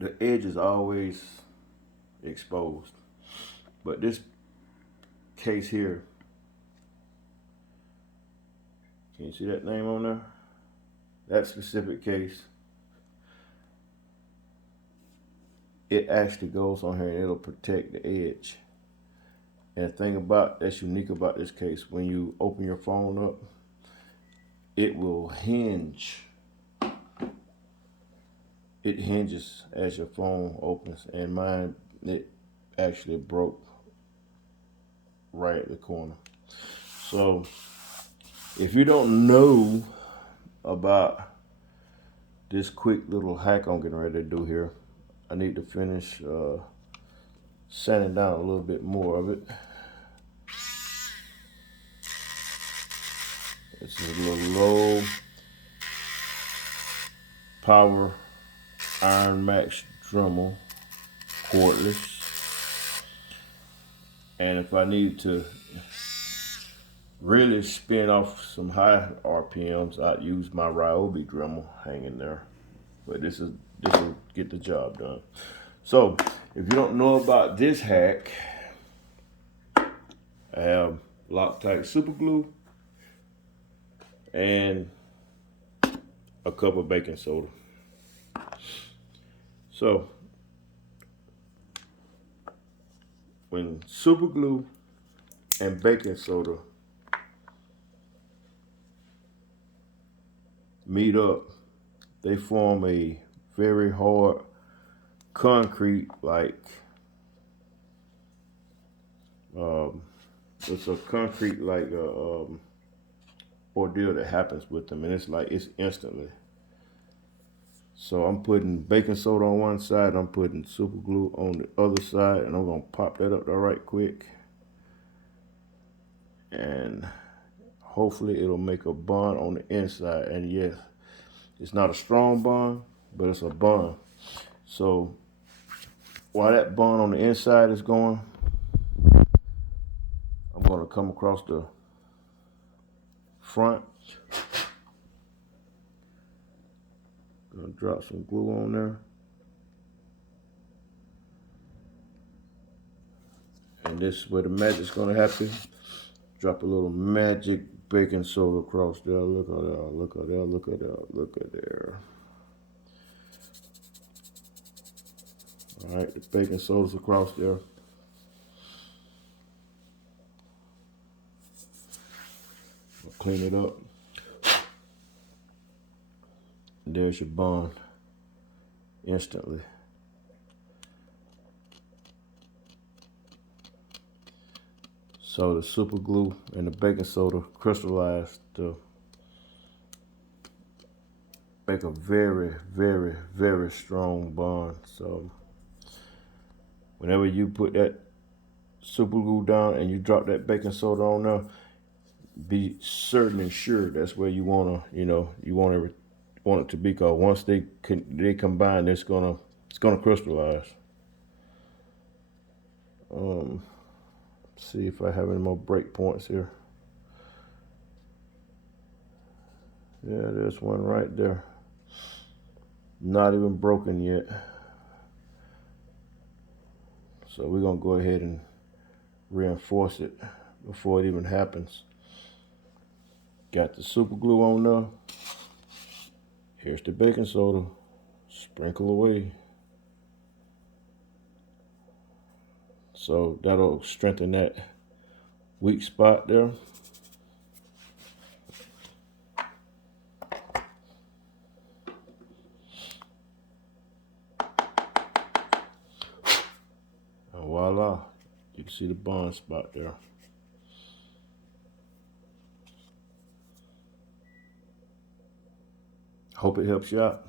the edge is always exposed. But this case here, can you see that name on there? That specific case, it actually goes on here and it'll protect the edge. And the thing that's unique about this case, when you open your phone up, it will hinge. It hinges as your phone opens, and mine, it actually broke right at the corner. So if you don't know about this quick little hack I'm getting ready to do here, I need to finish sanding down a little bit more of it. This is a little low power Iron Max Dremel cordless. And if I need to really spin off some high RPMs, I'd use my Ryobi Dremel hanging there. But this will get the job done. So if you don't know about this hack, I have Loctite super glue and a cup of baking soda. So when super glue and baking soda meet up, they form a very hard concrete, like it's a concrete like ordeal that happens with them, and it's instantly. So I'm putting baking soda on one side, I'm putting super glue on the other side, and I'm gonna pop that up there right quick, and hopefully it'll make a bond on the inside. And yes, it's not a strong bond, but it's a bond. So while that bond on the inside is going, I'm gonna come across the front. Gonna drop some glue on there. And this is where the magic's gonna happen. Drop a little magic baking soda across there. Look at there, look at there, look at there, look at there. All right, the baking soda's across there. I'll clean it up. And there's your bond instantly. So the super glue and the baking soda crystallized to make a very, very, very strong bond. So whenever you put that super glue down and you drop that baking soda on there, be certain and sure that's where you wanna, you want it to be. Cause once they combine, it's gonna crystallize. See if I have any more break points here. Yeah, there's one right there. Not even broken yet. So we're gonna go ahead and reinforce it before it even happens. Got the super glue on there. Here's the baking soda. Sprinkle away. So that'll strengthen that weak spot there. And voila, you can see the bond spot there. Hope it helps you out.